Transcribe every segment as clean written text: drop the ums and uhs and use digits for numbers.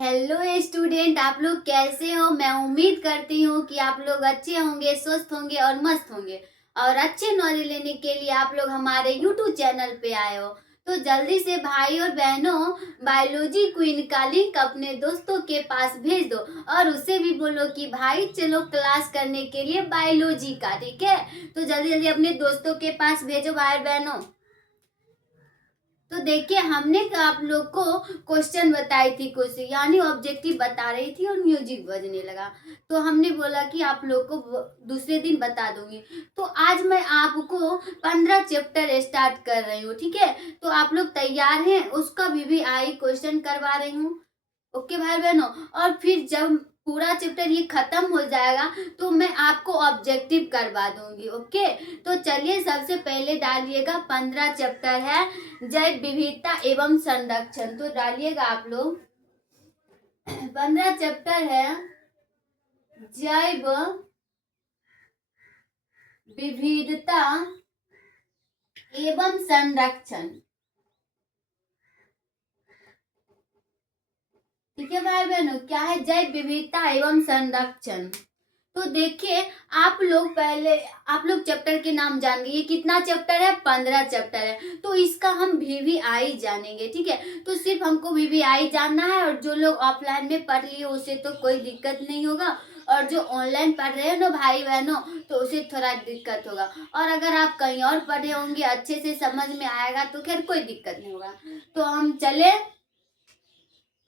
Hello student, आप लोग कैसे हो। मैं उम्मीद करती हूँ कि आप लोग अच्छे होंगे, स्वस्थ होंगे और मस्त होंगे। और अच्छे नॉलेज लेने के लिए आप लोग हमारे यूट्यूब चैनल पे आए हो। तो जल्दी से भाई और बहनों, बायोलॉजी क्वीन का लिंक अपने दोस्तों के पास भेज दो और उससे भी बोलो कि भाई चलो क्लास करने के लिए बायोलॉजी का। ठीक है, तो जल्दी जल्दी अपने दोस्तों के पास भेजो भाई बहनों। तो देखिए, हमने आप लोग को क्वेश्चन बताई थी, कुछ यानी ऑब्जेक्टिव बता रही थी और म्यूजिक बजने लगा। तो हमने बोला कि आप लोग को दूसरे दिन बता दूंगी। तो आज मैं आपको 15 चैप्टर स्टार्ट कर रही हूँ। ठीक है, तो आप लोग तैयार हैं? उसका भी आई क्वेश्चन करवा रही हूँ। ओके भाई बहनों, और फिर जब पूरा चैप्टर ये खत्म हो जाएगा तो मैं आपको ऑब्जेक्टिव करवा दूंगी। ओके, तो चलिए सबसे पहले डालिएगा 15 चैप्टर है जैव विविधता एवं संरक्षण। तो डालिएगा आप लोग 15 चैप्टर है जैव विविधता एवं संरक्षण। ठीक है भाई बहनों, क्या है? जैव विविधता एवं संरक्षण। तो देखिए, आप लोग चैप्टर के नाम जान गए। ये कितना चैप्टर है? 15 चैप्टर है। तो इसका हम वीवीआई जानेंगे। ठीक है, तो सिर्फ हमको वीवीआई जानना है। और जो लोग ऑफलाइन में पढ़ लिए उसे तो कोई दिक्कत नहीं होगा, और जो ऑनलाइन पढ़ रहे हो ना भाई बहनों, तो उसे थोड़ा दिक्कत होगा। और अगर आप कहीं और पढ़े होंगे, अच्छे से समझ में आएगा तो खैर कोई दिक्कत नहीं होगा। तो हम चले।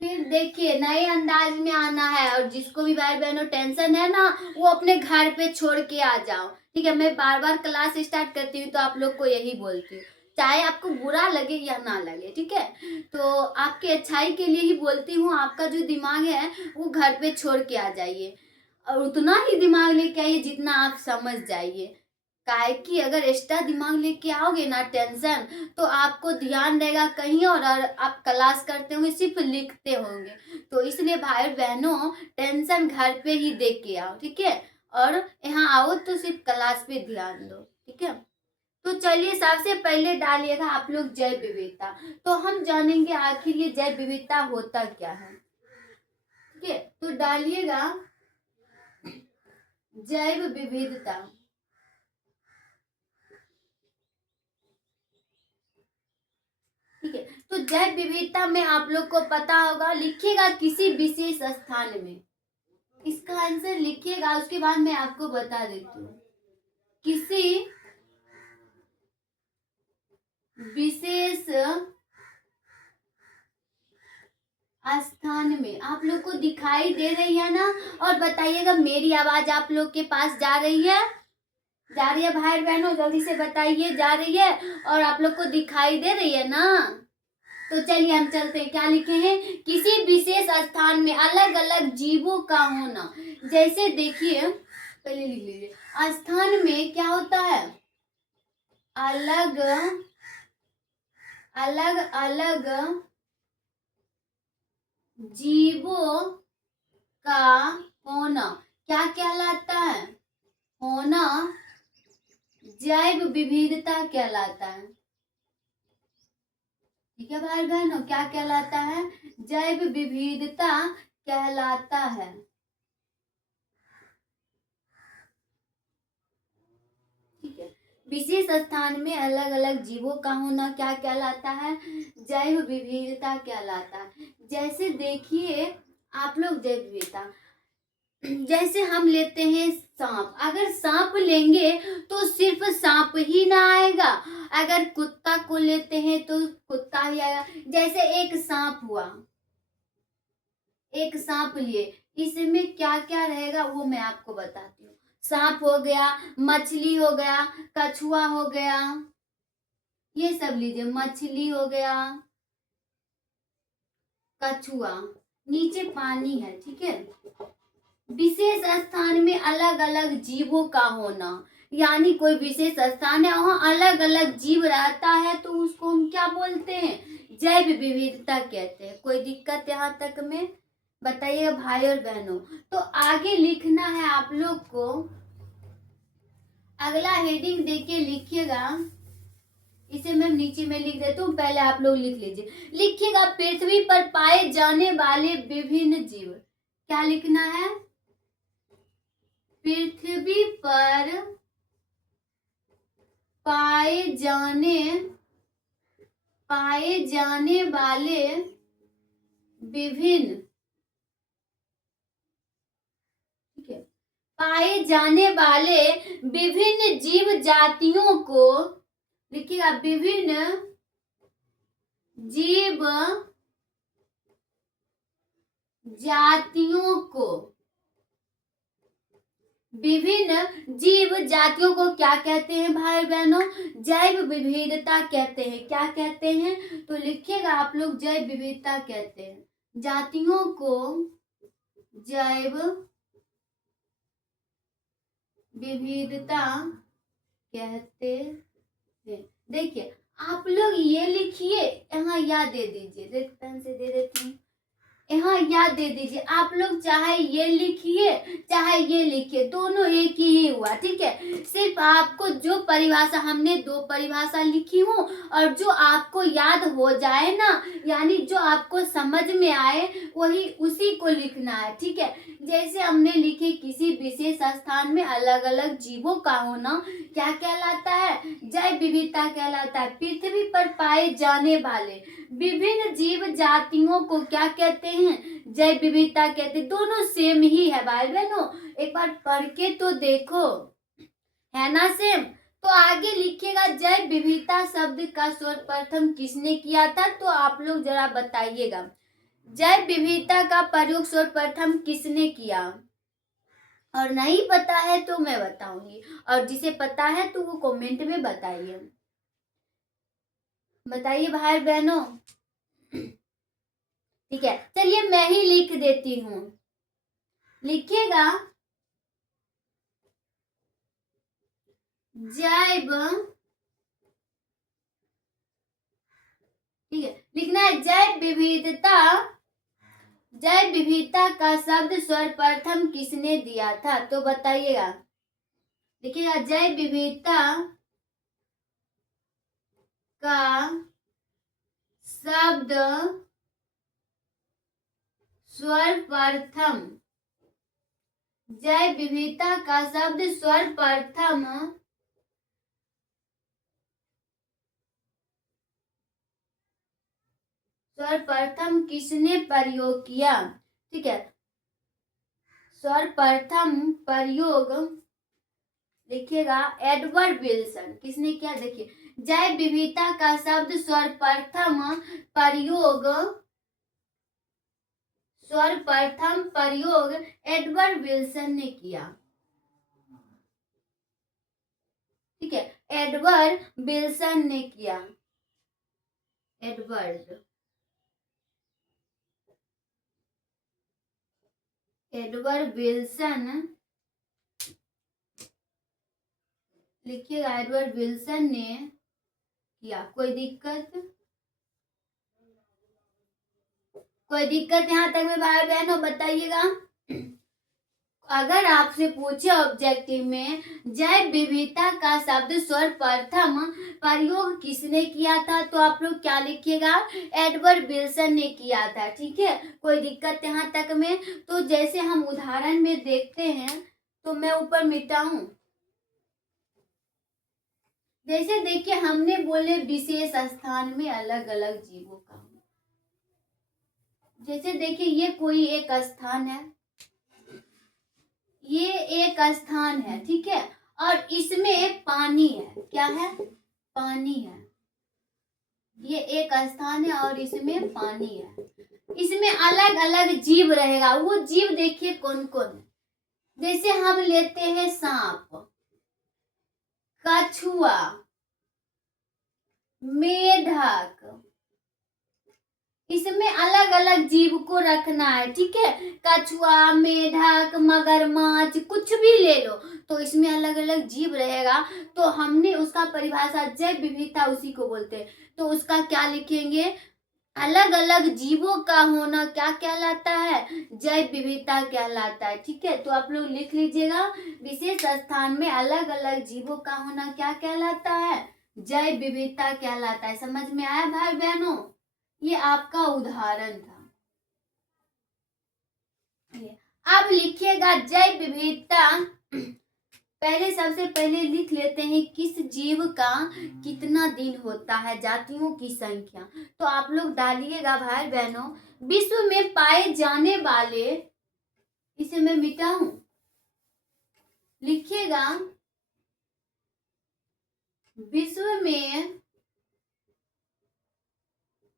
फिर देखिए, नए अंदाज में आना है। और जिसको भी भाई बहनों टेंशन है ना, वो अपने घर पे छोड़ के आ जाओ। ठीक है, मैं बार बार क्लास स्टार्ट करती हूँ तो आप लोग को यही बोलती हूँ, चाहे आपको बुरा लगे या ना लगे। ठीक है, तो आपकी अच्छाई के लिए ही बोलती हूँ। आपका जो दिमाग है वो घर पे छोड़ के आ जाइए, और उतना ही दिमाग लेके आइए जितना आप समझ जाइए। काहे कि अगर एक्स्ट्रा दिमाग लेके आओगे ना टेंशन, तो आपको ध्यान रहेगा कहीं और आप क्लास करते होंगे, सिर्फ लिखते होंगे। तो इसलिए भाई बहनों, टेंशन घर पे ही दे के आओ। ठीक है, और यहाँ आओ तो सिर्फ क्लास पे ध्यान दो। ठीक है, तो चलिए सबसे पहले डालिएगा आप लोग जैव विविधता। तो हम जानेंगे आखिर ये जैव विविधता होता क्या है। ठीक है, तो डालिएगा जैव विविधता। ठीक है, तो जैव विविधता में आप लोग को पता होगा, लिखिएगा किसी विशेष स्थान में। इसका आंसर लिखिएगा, उसके बाद मैं आपको बता देती हूँ। किसी विशेष स्थान में। आप लोग को दिखाई दे रही है ना? और बताइएगा, मेरी आवाज आप लोग के पास जा रही है? जा रही है भाई बहनों? जल्दी से बताइए, जा रही है? और आप लोग को दिखाई दे रही है ना? तो चलिए हम चलते हैं। क्या लिखे हैं? किसी विशेष स्थान में अलग अलग जीवों का होना। जैसे देखिए, पहले लिख लीजिए, स्थान में क्या होता है? अलग अलग अलग जीवों का होना क्या कहलाता है? होना जैव विविधता कहलाता है। ठीक है भाई बहनों, क्या कहलाता है? जैव विविधता कहलाता है। ठीक है, विशेष स्थान में अलग अलग जीवों का होना क्या कहलाता है? जैव विविधता कहलाता है। जैसे देखिए, आप लोग जैव विविधता, जैसे हम लेते हैं सांप। अगर सांप लेंगे तो सिर्फ सांप ही ना आएगा। अगर कुत्ता को लेते हैं तो कुत्ता ही आएगा। जैसे एक सांप हुआ, एक सांप लिए, इसमें क्या क्या रहेगा वो मैं आपको बताती हूँ। सांप हो गया, मछली हो गया, कछुआ हो गया, ये सब लीजिए। मछली हो गया, कछुआ, नीचे पानी है। ठीक है, विशेष स्थान में अलग अलग जीवों का होना, यानी कोई विशेष स्थान है, वहां अलग अलग जीव रहता है, तो उसको हम क्या बोलते हैं? जैव विविधता कहते हैं। कोई दिक्कत यहाँ तक में? बताइए भाई और बहनों। तो आगे लिखना है आप लोग को, अगला हेडिंग देके लिखिएगा, इसे मैं नीचे में लिख देती हूँ, पहले आप लोग लिख लीजिए। लिखिएगा पृथ्वी पर पाए जाने वाले विभिन्न जीव। क्या लिखना है? पृथ्वी पर पाए जाने वाले विभिन्न, ठीक है, पाए जाने वाले विभिन्न जीव जातियों को, लिखिएगा विभिन्न जीव जातियों को, विभिन्न जीव जातियों को क्या कहते हैं भाई बहनों? जैव विविधता कहते हैं। क्या कहते हैं? तो लिखिएगा आप लोग, जैव विविधता कहते हैं। जातियों को जैव विविधता कहते हैं। देखिए आप लोग ये लिखिए, यहाँ याद दे दीजिए, पेन से दे देती हूँ, यहाँ याद दे दीजिए। आप लोग चाहे ये लिखिए चाहे ये लिखिए, दोनों एक ही हुआ, ठीक है। सिर्फ आपको जो परिभाषा, हमने 2 परिभाषा लिखी हूँ, और जो आपको याद हो जाए ना, यानी जो आपको समझ में आए वही उसी को लिखना है, ठीक है। जैसे हमने लिखी किसी विशेष स्थान में अलग अलग जीवों का होना क्या कहलाता है? जैव विविधता कहलाता है। पृथ्वी पर पाए जाने वाले विभिन्न जीव जातियों को क्या कहते हैं? जैव विविधता कहते हैं। दोनों सेम ही है भाई बहनों, एक बार पढ़ के तो देखो, है ना सेम। तो आगे लिखिएगा जैव विविधता शब्द का सर्वप्रथम किसने किया था? तो आप लोग जरा बताइएगा, जैव विविधता का प्रयोग सर्वप्रथम किसने किया? और नहीं पता है तो मैं बताऊंगी, और जिसे पता है तो वो कमेंट में बताइए। बताइए भाई बहनों, ठीक है। चलिए मैं ही लिख देती हूँ, लिखिएगा जैव, ठीक है, लिखना है जैव विविधता। जैव विविधता का शब्द सर्वप्रथम किसने दिया था? तो बताइएगा, लिखिएगा जैव विविधता का शब्द सर्वप्रथम, जैव विविधता का शब्द सर्वप्रथम किसने प्रयोग किया? ठीक है, सर्वप्रथम प्रयोग लिखिएगा एडवर्ड विल्सन। किसने किया? देखिए जैव विविधता का शब्द सर्वप्रथम प्रयोग एडवर्ड विल्सन ने किया, ठीक है, एडवर्ड विल्सन ने किया। एडवर्ड विल्सन, लिखिएगा एडवर्ड विल्सन ने किया। कोई दिक्कत यहाँ तक में भाई बहनों बताइएगा। अगर आपसे पूछे ऑब्जेक्टिव में जैव विविधता का शब्द सर्वप्रथम प्रयोग किसने किया था, तो आप लोग क्या लिखिएगा? एडवर्ड विल्सन ने किया था, ठीक है। कोई दिक्कत यहाँ तक में? तो जैसे हम उदाहरण में देखते हैं, तो मैं ऊपर मिटाऊं, जैसे देखिए हमने बोले विशेष स्थान में अलग अलग जीवों का, जैसे देखिए ये कोई एक स्थान है, ये एक स्थान है, ठीक है, और इसमें पानी है। क्या है? पानी है। ये एक स्थान है और इसमें पानी है। इसमें अलग अलग जीव रहेगा। वो जीव देखिए कौन कौन है। जैसे हम लेते हैं सांप, कछुआ, मेढक, इसमें अलग अलग जीव को रखना है, ठीक है। कछुआ, मेढक, मगरमच्छ, कुछ भी ले लो, तो इसमें अलग अलग जीव रहेगा। तो हमने उसका परिभाषा जैव विविधता उसी को बोलते हैं। तो उसका क्या लिखेंगे? अलग अलग जीवों का होना क्या कहलाता है? जैव विविधता कहलाता है, ठीक है। तो आप लोग लिख लीजिएगा, विशेष स्थान में अलग अलग जीवों का होना क्या कहलाता है? जैव विविधता कहलाता है। समझ में आया भाई बहनों? ये आपका उदाहरण था। अब लिखिएगा जैव विविधता। पहले सबसे पहले लिख लेते हैं किस जीव का कितना दिन होता है, जातियों की संख्या। तो आप लोग डालिएगा भाई बहनों, विश्व में पाए जाने वाले, इसे मैं मिटाऊं, लिखिएगा विश्व में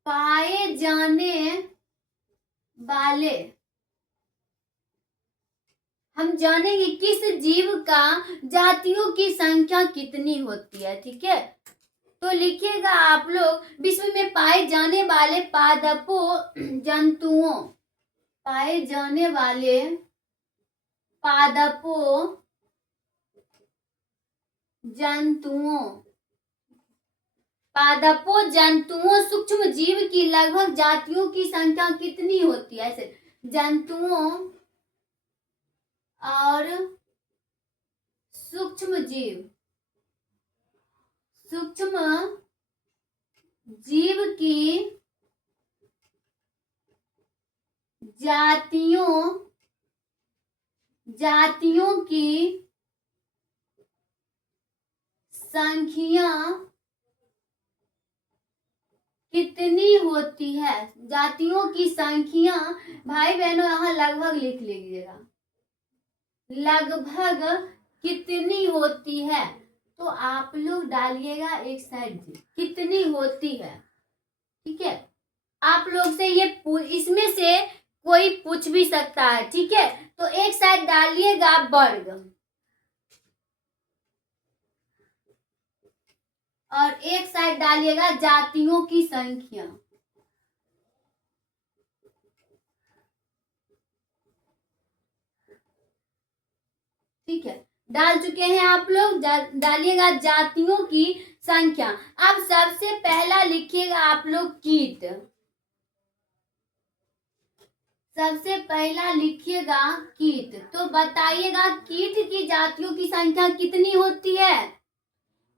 पाए जाने वाले, हम जानेंगे किस जीव का जातियों की संख्या कितनी होती है। ठीक है, तो लिखिएगा आप लोग विश्व में पाए जाने वाले पादपों जंतुओं, पाए जाने वाले पादपों जंतुओं, पादपों जंतुओं सूक्ष्म जीव की लगभग जातियों की संख्या कितनी होती है। ऐसे जंतुओं और सूक्ष्म जीव, सूक्ष्म जीव की जातियों की संख्या कितनी होती है। जातियों की संख्या भाई बहनों यहाँ लगभग लिख लीजिएगा, लगभग कितनी होती है। तो आप लोग डालिएगा एक साइड कितनी होती है। ठीक है, आप लोग से ये इसमें से कोई पूछ भी सकता है। ठीक है, तो एक साइड डालिएगा वर्ग और एक साइड डालिएगा जातियों की संख्या। ठीक है, डाल चुके हैं आप लोग, डालिएगा जातियों की संख्या। अब सबसे पहला लिखिएगा आप लोग कीट, सबसे पहला लिखिएगा कीट। तो बताइएगा कीट की जातियों की संख्या कितनी होती है।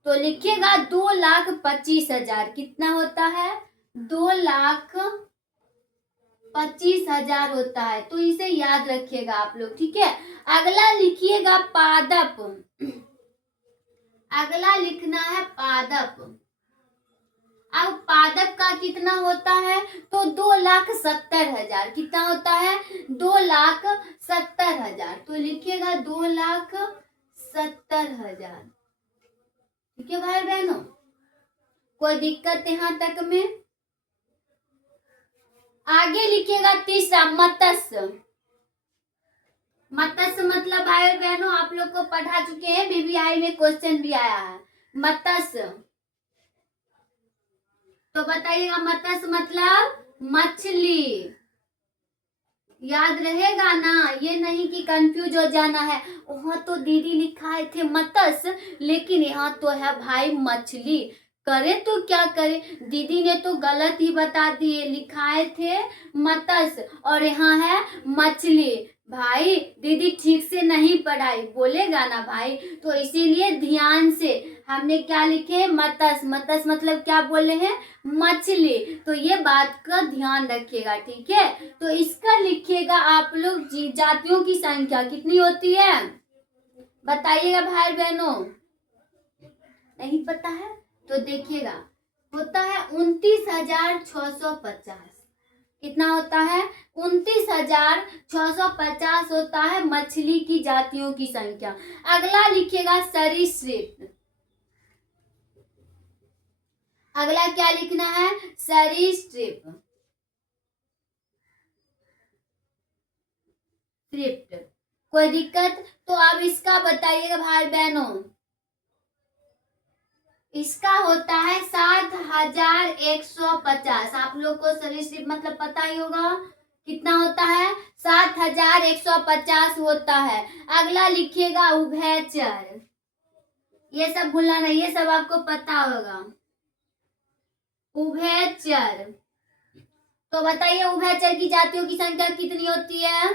तो लिखिएगा 2,25,000। कितना होता है? 2,25,000 होता है। तो इसे याद रखिएगा आप लोग। ठीक है, अगला लिखिएगा पादप, अगला लिखना है पादप। अब पादप का कितना होता है? तो 2,70,000। कितना होता है? 2,70,000। तो लिखिएगा 2,70,000। ठीक है भाई बहनों, कोई दिक्कत यहाँ तक में? आगे लिखिएगा तीसरा मत्स्य। मत्स्य मतलब भाई बहनों आप लोग को पढ़ा चुके हैं, बीबीआई में क्वेश्चन भी आया है मत्स्य। तो बताइएगा मत्स्य मतलब मछली। याद रहेगा ना, ये नहीं कि कंफ्यूज हो जाना है। वहां तो दीदी लिखाए थे मत्स्य, लेकिन यहाँ तो है भाई मछली। करे तो क्या करे, दीदी ने तो गलत ही बता दिए, लिखाए थे मत्स्य और यहाँ है मछली। भाई दीदी ठीक से नहीं पढ़ाई, बोलेगा ना भाई, तो इसीलिए ध्यान से हमने क्या लिखे? मत्स्य। मत्स्य मतलब क्या बोले हैं? मछली। तो ये बात का ध्यान रखिएगा। ठीक है, तो इसका लिखिएगा आप लोग जातियों की संख्या कितनी होती है, बताइएगा भाई बहनों। नहीं पता है तो देखिएगा, होता है 29,650। कितना होता है? 29,650 होता है मछली की जातियों की संख्या। अगला लिखिएगा सरीसृप। अगला क्या लिखना है? सरीसृप। कोई दिक्कत? तो अब इसका बताइएगा भाई बहनों। इसका होता है 7,150। आप लोग को सरीसृप मतलब पता ही होगा, कितना होता है? 7,150 होता है। अगला लिखिएगा उभयचर। ये सब भूलना नहीं, ये सब आपको पता होगा। उभयचर, तो बताइए उभयचर की जातियों की संख्या कितनी होती है?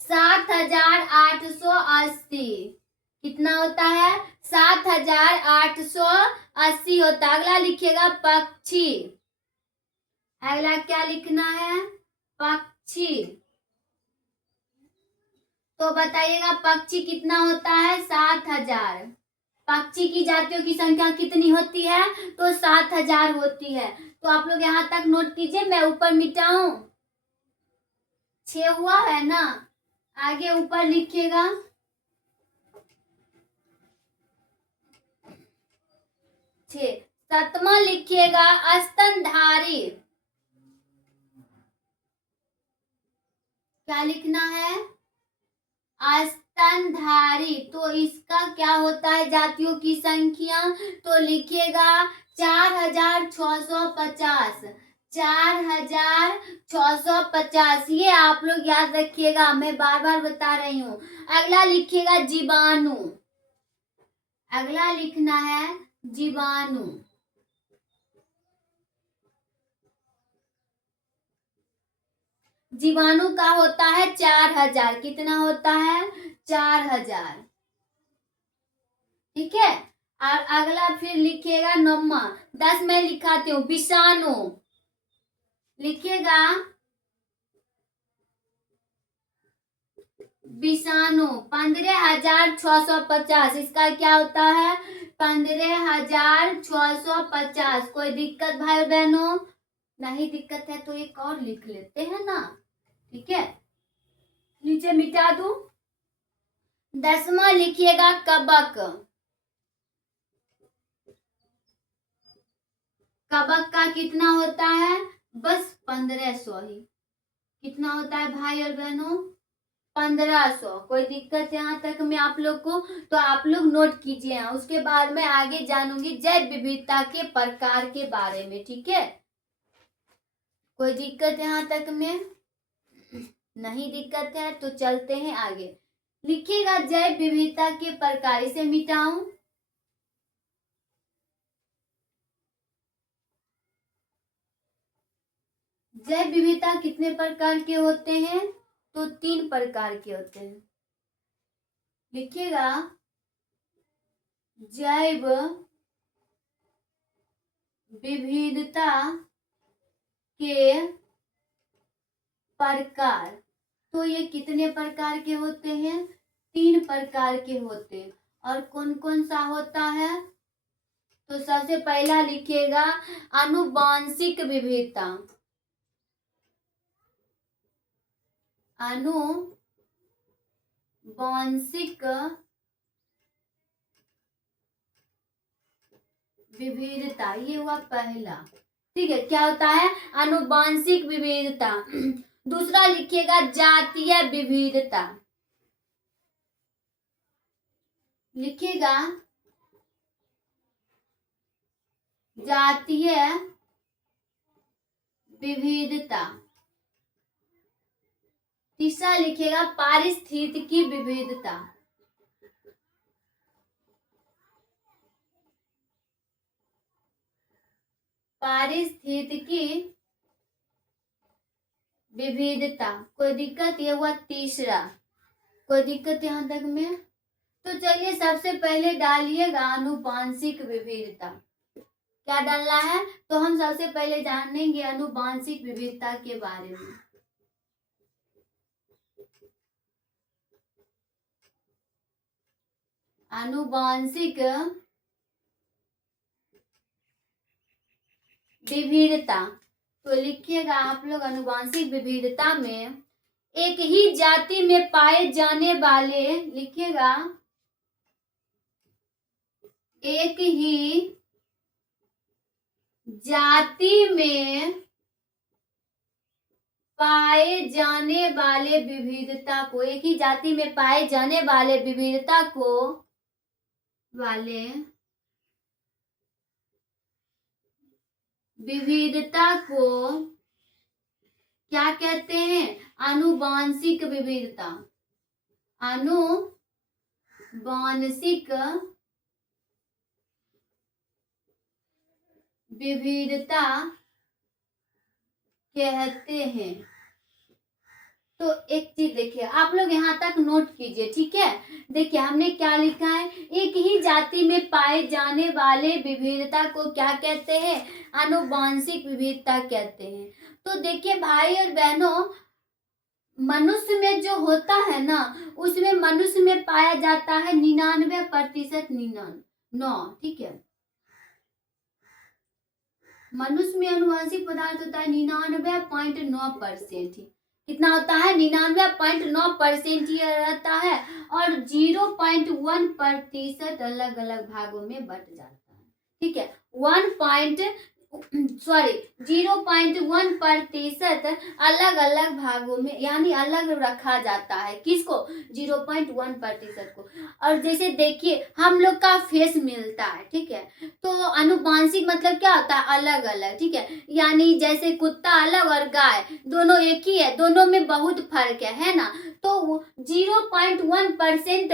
7,880। कितना होता है? 7,880 होता है। अगला लिखिएगा पक्षी। अगला क्या लिखना है? पक्षी। तो बताइएगा पक्षी कितना होता है? 7,000। पक्षी की जातियों की संख्या कितनी होती है? तो 7,000 होती है। तो आप लोग यहाँ तक नोट कीजिए, मैं ऊपर मिटाऊं। 6 हुआ है ना? आगे ऊपर लिखिएगा। 6। 7वां लिखिएगा स्तनधारी। क्या लिखना है? स्तनधारी। तो इसका क्या होता है जातियों की संख्या? तो लिखिएगा 4,650। 4,650, ये आप लोग याद रखिएगा, मैं बार बार बता रही हूँ। अगला लिखिएगा जीवाणु। अगला लिखना है जीवाणु। जीवाणु का होता है 4,000। कितना होता है? 4,000। ठीक है। और अगला फिर लिखिएगा 9वां। 10 मैं लिखाती हूँ, विषाणु। लिखिएगा विषाणु 15,650। इसका क्या होता है? 15,650। कोई दिक्कत भाई बहनों? नहीं दिक्कत है तो एक और लिख लेते हैं ना। ठीक है, नीचे मिटा दूं। 10वां लिखिएगा कबक। कबक का कितना होता है? बस 1,500 ही। कितना होता है भाई और बहनों? 1,500। कोई दिक्कत यहाँ तक में आप लोग को? तो आप लोग नोट कीजिए। उसके बाद में आगे जानूंगी जैव विविधता के प्रकार के बारे में। ठीक है, कोई दिक्कत यहाँ तक में? नहीं दिक्कत है तो चलते हैं आगे। लिखिएगा जैव विविधता के प्रकार। इसे मिटाऊं। जैव विविधता कितने प्रकार के होते हैं? तो 3 प्रकार के होते हैं। लिखिएगा जैव विविधता के प्रकार। तो ये कितने प्रकार के होते हैं? 3 प्रकार के होते हैं। और कौन कौन सा होता है? तो सबसे पहला लिखिएगा आनुवांशिक विविधता। आनुवांशिक विविधता, ये हुआ पहला। ठीक है, क्या होता है? आनुवांशिक विविधता। दूसरा लिखिएगा जातीय विविधता। लिखिएगा जातीय विविधता। तीसरा लिखिएगा पारिस्थितिकी विविधता। पारिस्थितिकी विविधता। कोई दिक्कत? ये हुआ तीसरा। कोई दिक्कत यहाँ तक में? तो चलिए सबसे पहले डालिएगा आनुवांशिक विविधता। क्या डालना है? तो हम सबसे पहले जानेंगे आनुवांशिक विविधता के बारे में। आनुवांशिक विविधता। तो लिखिएगा आप लोग आनुवांशिक विविधता में एक ही जाति में पाए जाने वाले, लिखिएगा एक ही जाति में पाए जाने वाले विविधता को, एक ही जाति में पाए जाने वाले विविधता को क्या कहते हैं? आनुवांशिक विविधता। आनुवांशिक विविधता कहते हैं। तो एक चीज देखिए, आप लोग यहाँ तक नोट कीजिए, ठीक है। देखिए हमने क्या लिखा है, एक ही जाति में पाए जाने वाले विविधता को क्या कहते हैं, आनुवांशिक विविधता कहते हैं। तो देखिए भाई और बहनों, मनुष्य में जो होता है ना, उसमें मनुष्य में पाया जाता है 99%, 99, ठीक है। मनुष्य में आनुवांशिक पदार्थ होता है 99.9%। कितना होता है, 99.9% ये रहता है, और 0.1% अलग अलग भागों में बट जाता है, ठीक है। 0.1% अलग अलग भागों में, यानी अलग रखा जाता है, किसको, 0.1% को। और जैसे देखिए हम लोग का फेस मिलता है, ठीक है। तो आनुवांशिक मतलब क्या होता है, अलग अलग, ठीक है। यानी जैसे कुत्ता अलग और गाय दोनों एक ही है, दोनों में बहुत फर्क है ना। तो 0.1%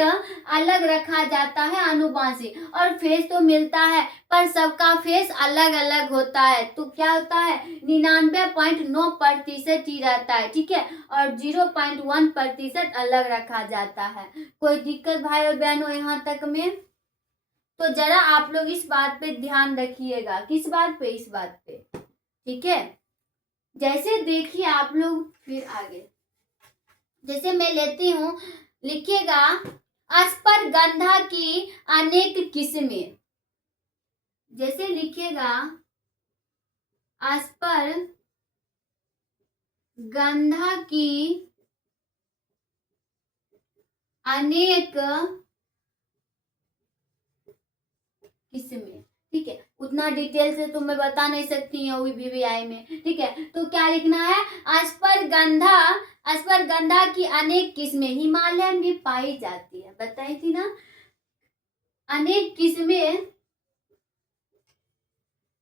अलग रखा जाता है आनुवांशिक, और फेस तो मिलता है पर सबका फेस अलग अलग होता है। तो क्या होता है, 99.9% ही रहता है, ठीक है, और 0.1% अलग रखा जाता है। कोई दिक्कत भाई और बहनों यहाँ तक में? तो जरा आप लोग इस बात पे ध्यान रखिएगा। किस बात पे, इस बात पे, ठीक है। जैसे देखिए आप लोग फिर आगे, जैसे मैं लेती हूं, लिखिएगा अस्परगंधा की अनेक किस्में। जैसे लिखिएगा अस्परगंधा की अनेक किस्में, ठीक है। उतना डिटेल से तो मैं बता नहीं सकती हूँ वीवीआई में, ठीक है। तो क्या लिखना है, अस्परगंधा की अनेक किस्में हिमालय में पाई जाती है, बताई थी ना, अनेक किस्में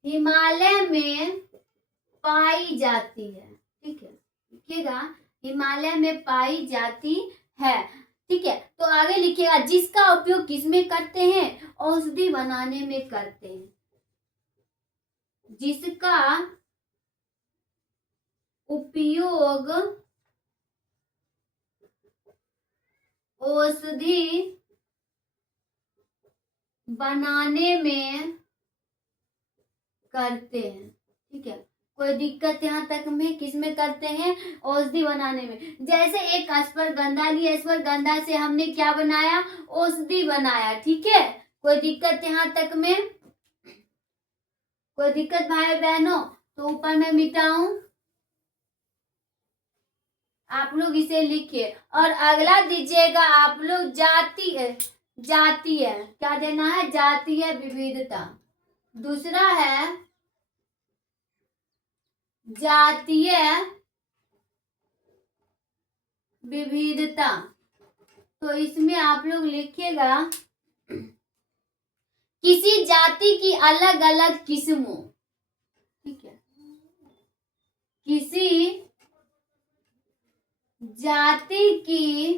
हिमालय में पाई जाती है, ठीक है। लिखिएगा हिमालय में पाई जाती है, ठीक है। तो आगे लिखिएगा जिसका उपयोग किसमें करते हैं, औषधि बनाने में करते हैं, जिसका उपयोग औषधि बनाने में करते हैं, ठीक है। कोई दिक्कत यहाँ तक में, किस में करते हैं, औषधि बनाने में। जैसे एक अस्परगंधा ली, अस्परगंधा से हमने क्या बनाया, औषधि बनाया, ठीक है। कोई दिक्कत यहाँ तक में, कोई दिक्कत भाई बहनों? तो ऊपर में मिटाऊं, आप लोग इसे लिखिए। और अगला दीजिएगा आप लोग जातीय, जातीय क्या देना है, जातीय विविधता। दूसरा है जातीय विविधता। तो इसमें आप लोग लिखिएगा किसी जाति की अलग अलग किस्मों, ठीक है। किसी जाति की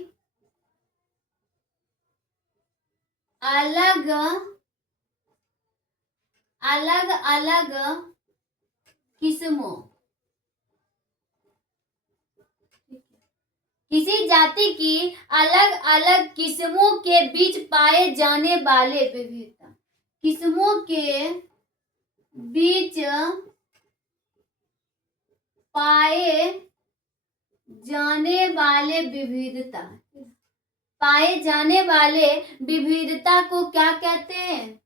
अलग अलग अलग किस्मों, किसी जाति की अलग अलग किस्मों के बीच पाए जाने वाले विविधता, किस्मों के बीच पाए जाने वाले विविधता, पाए जाने वाले विविधता को क्या कहते हैं,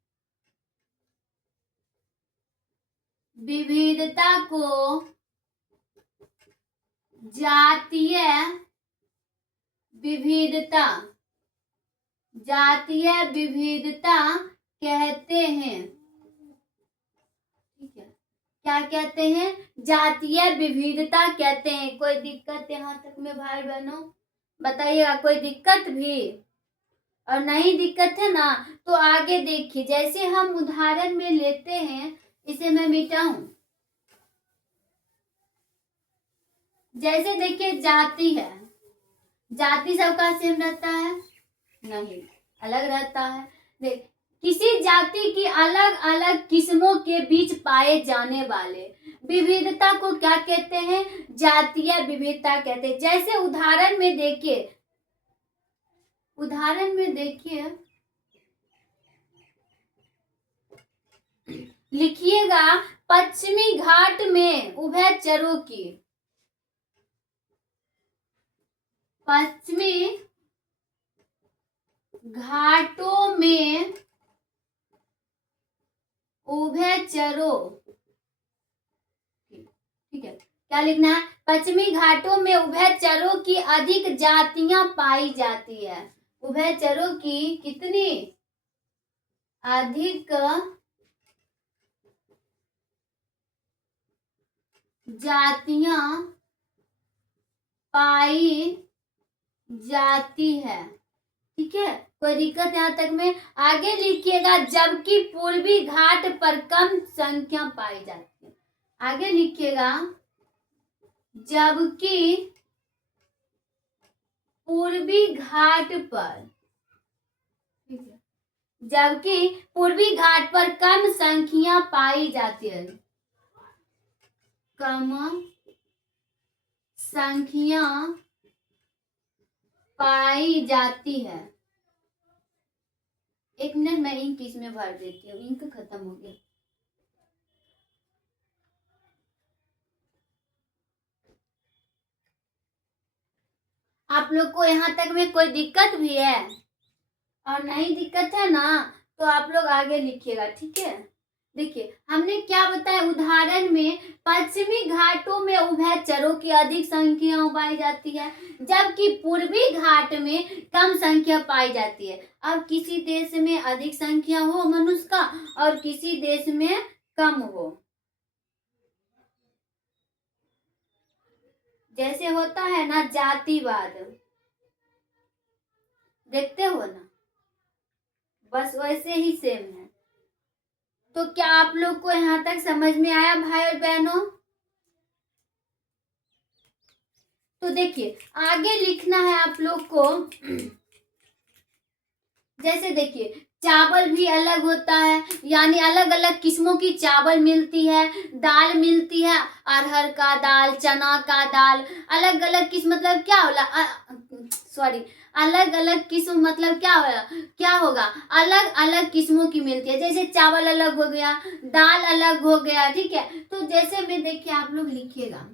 विविधता को जातीय विविधता, जातीय विविधता कहते हैं, ठीक है। क्या कहते हैं, जातीय विविधता कहते हैं। कोई दिक्कत यहाँ तक में भाई बहनों, बताइएगा, कोई दिक्कत भी? और नहीं दिक्कत है ना, तो आगे देखिए। जैसे हम उदाहरण में लेते हैं, इसे मैं मिटाऊं, जैसे देखिए जाति है, जाति सबका सेम रहता है, नहीं, अलग रहता है। किसी जाति की अलग अलग किस्मों के बीच पाए जाने वाले विविधता को क्या कहते हैं? जातीय विविधता कहते हैं। जैसे उदाहरण में देखिए, लिखिएगा पश्चिमी घाट में उभयचरों की, पश्चिमी घाटों में उभयचरों, ठीक है, क्या लिखना है? पश्चिमी घाटों में उभयचरों की अधिक जातियां पाई जाती है। उभयचरों की कितनी अधिक जातियां पाई जाती है। ठीक है, कोई दिक्कत यहाँ तक में? आगे लिखिएगा जबकि पूर्वी घाट पर कम संख्या पाई जाती है। आगे लिखिएगा जबकि पूर्वी घाट पर, ठीक है, जबकि पूर्वी घाट पर कम संख्या पाई जाती है, कम संख्या पाई जाती है। एक मिनट, मैं इंक इसमें भर देती हूँ, इंक खत्म हो गया। आप लोग को यहाँ तक में कोई दिक्कत भी है? और नहीं दिक्कत है ना, तो आप लोग आगे लिखिएगा। ठीक है, देखिए हमने क्या बताया उदाहरण में, पश्चिमी घाटों में उभयचरों की अधिक संख्या पाई जाती है, जबकि पूर्वी घाट में कम संख्या पाई जाती है। अब किसी देश में अधिक संख्या हो मनुष्य का और किसी देश में कम हो, जैसे होता है ना जातिवाद, देखते हो ना, बस वैसे ही सेम है। तो क्या आप लोग को यहाँ तक समझ में आया भाई और बहनों? तो देखिए आगे लिखना है आप लोग को। जैसे देखिए चावल भी अलग होता है, यानी अलग अलग किस्मों की चावल मिलती है, दाल मिलती है, अरहर का दाल, चना का दाल, अलग अलग किस्म मतलब क्या होला, सॉरी, अलग अलग किस्म मतलब क्या होगा, अलग अलग किस्मों की मिलती है। जैसे चावल अलग हो गया, दाल अलग हो गया। ठीक है, तो जैसे में देखिए आप लोग लिखिएगा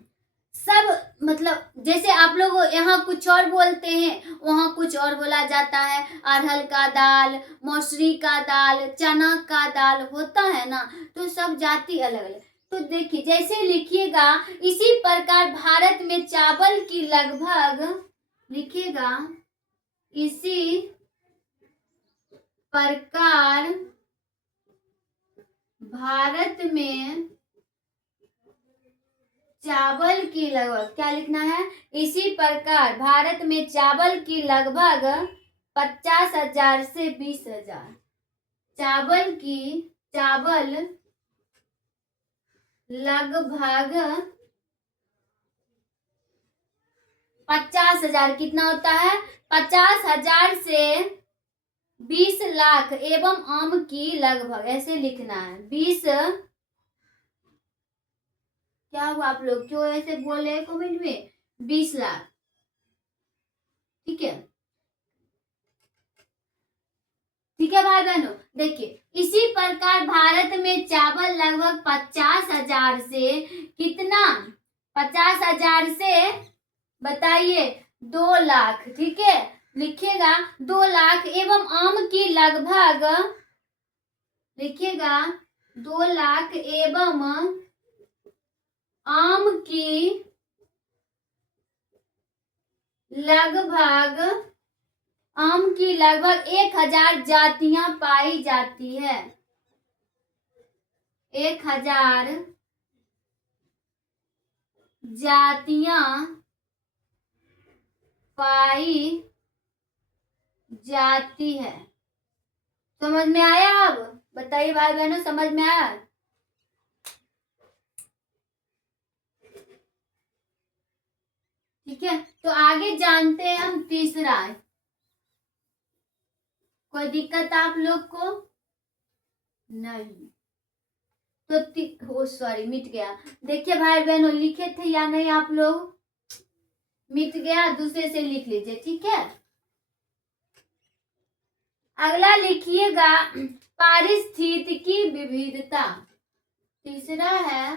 सब, मतलब जैसे आप लोग यहाँ कुछ और बोलते हैं वहाँ कुछ और बोला जाता है। अरहर का दाल, मौसरी का दाल, चना का दाल होता है ना, तो सब जाति अलग अलग। तो देखिए जैसे लिखिएगा इसी प्रकार भारत में चावल की लगभग, लिखिएगा इसी प्रकार भारत में चावल की लगभग, क्या लिखना है? इसी प्रकार भारत में चावल की लगभग 50,000 से 20,000 चावल लगभग 50,000, कितना होता है? 50,000 से 20 लाख एवं आम की लगभग, ऐसे लिखना है 20, क्या हुआ आप लोग क्यों ऐसे बोल रहे हैं कमेंट में? 20 लाख। ठीक है, ठीक है भाई बहनों, देखिए इसी प्रकार भारत में चावल लगभग 50,000 से कितना, 50,000 से बताइए 2 लाख। ठीक है, लिखिएगा 2 लाख एवं आम की लगभग, लिखिएगा 2 लाख एवं आम की लगभग, आम की लगभग 1,000 जातियां पाई जाती है। 1,000 जातियां पाई जाती है। समझ में आया? अब बताइए भाई बहनों, समझ में आया? ठीक है, तो आगे जानते हैं हम तीसरा। कोई दिक्कत आप लोग को? नहीं। तो सॉरी मिट गया। देखिए भाई बहनों, लिखे थे या नहीं आप लोग? मिट गया, दूसरे से लिख लीजिए, ठीक है। अगला लिखिएगा पारिस्थितिकी विविधता। तीसरा है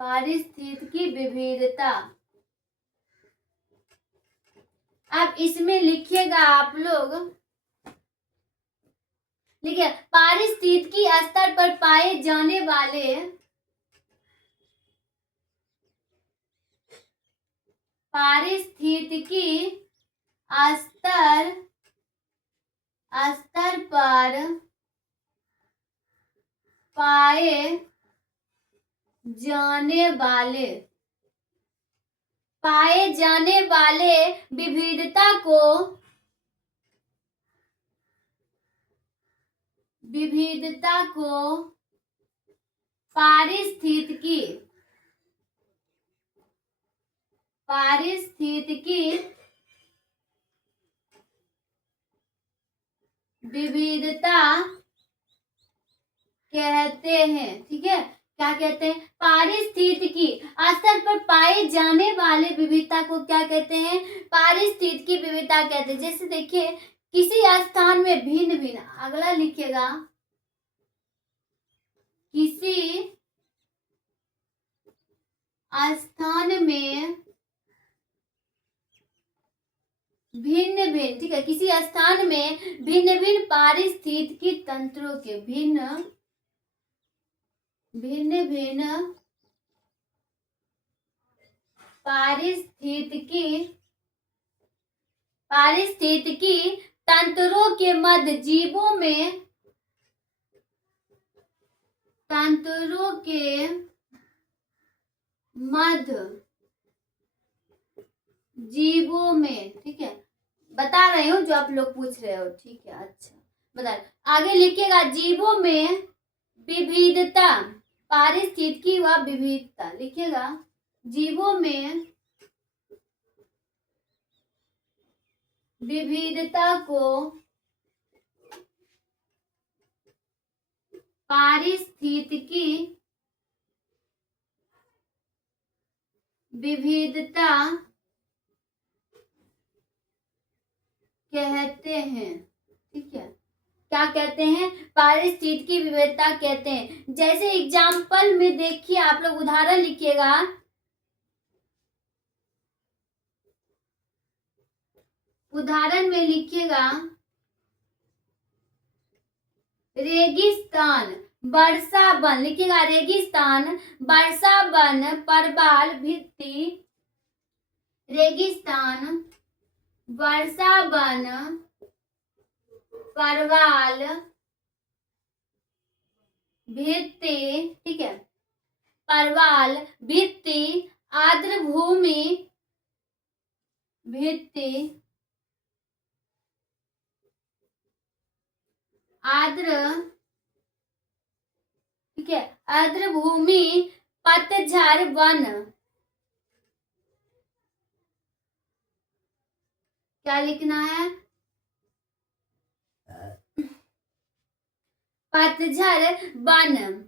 पारिस्थितिकी विविधता। अब इसमें लिखिएगा आप लोग, देखिए पारिस्थितिकी स्तर पर पाए जाने वाले पारिस्थितिकी स्तर पर पाए जाने वाले विविधता को पारिस्थितिकी विविधता कहते हैं, ठीक है। क्या कहते हैं? पारिस्थितिकी स्तर पर पाए जाने वाले विविधता को क्या कहते हैं? पारिस्थितिकी विविधता कहते हैं। जैसे देखिए किसी स्थान में भिन्न भिन्न, अगला लिखिएगा, किसी स्थान में भिन्न भिन्न, ठीक है, किसी स्थान में भिन्न भिन्न पारिस्थितिकी तंत्रों के भिन्न पारिस्थितिकी तंत्रों के मध्य जीवों में, ठीक है, बता रही हूँ जो आप लोग पूछ रहे हो, ठीक है। अच्छा बता, आगे लिखिएगा जीवों में विविधता, पारिस्थितिकी व विविधता लिखिएगा, जीवों में विविधता को पारिस्थितिकी विविधता कहते हैं, ठीक है। क्या कहते हैं? पारिस्थितिकी विविधता कहते हैं। जैसे एग्जाम्पल में देखिए आप लोग, उदाहरण लिखिएगा, उदाहरण में लिखिएगा रेगिस्तान, वर्षा वन, लिखिएगा रेगिस्तान, वर्षा वन, परवाल भित्ति, रेगिस्तान, वर्षा वन, परवाल भित्ति, ठीक है, परवाल भित्ति, आर्द्र भूमि भित्ति, ठीक है, आर्द्र भूमि, पतझड़ वन, क्या लिखना है? पतझड़ वन,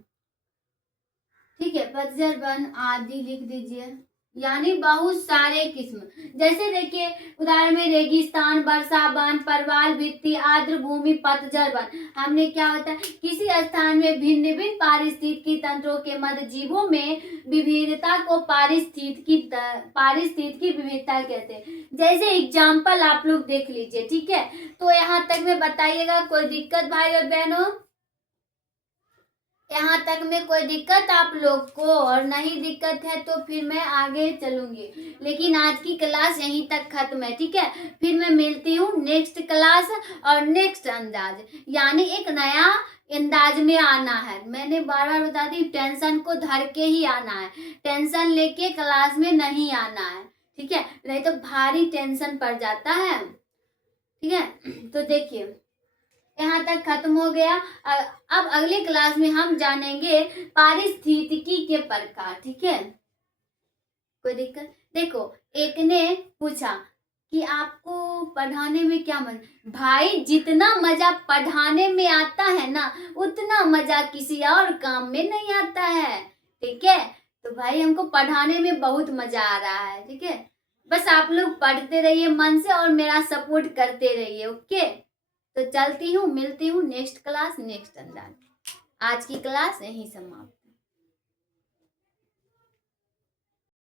ठीक है, पतझड़ वन आदि लिख दीजिए, यानी बहुत सारे किस्म। जैसे देखिए उदाहरण में रेगिस्तान, वर्षा वन, परवाल भित्ति, आर्द्र भूमि, पतझड़ वन। हमने क्या होता है, किसी स्थान में भिन्न भिन्न पारिस्थितिकी तंत्रों के मध्य जीवों में विविधता को पारिस्थितिकी विविधता कहते हैं। जैसे एग्जाम्पल आप लोग देख लीजिए, ठीक है। तो यहाँ तक में बताइएगा, कोई दिक्कत भाई और बहनों? यहाँ तक में कोई दिक्कत आप लोग को? और नहीं दिक्कत है तो फिर मैं आगे चलूंगी, लेकिन आज की क्लास यहीं तक खत्म है, ठीक है। फिर मैं मिलती हूँ नेक्स्ट क्लास और नेक्स्ट अंदाज, यानी एक नया अंदाज में आना है। मैंने बार बार बता दी, टेंशन को धर के ही आना है, टेंशन लेके क्लास में नहीं आना है, ठीक है, नहीं तो भारी टेंशन पड़ जाता है, ठीक है। तो देखिए यहाँ तक खत्म हो गया। अब अगले क्लास में हम जानेंगे पारिस्थितिकी के प्रकार। ठीक है, कोई दिक्कत? देखो, एक ने पूछा कि आपको पढ़ाने में क्या मन। भाई, जितना मजा पढ़ाने में आता है ना, उतना मजा किसी और काम में नहीं आता है। ठीक है, तो भाई हमको पढ़ाने में बहुत मजा आ रहा है। ठीक है, बस आप लोग पढ़ते रहिए मन से और मेरा सपोर्ट करते रहिए। ओके, तो चलती हूँ, मिलती हूँ नेक्स्ट क्लास नेक्स्ट अंदाज। आज की क्लास यहीं समाप्त।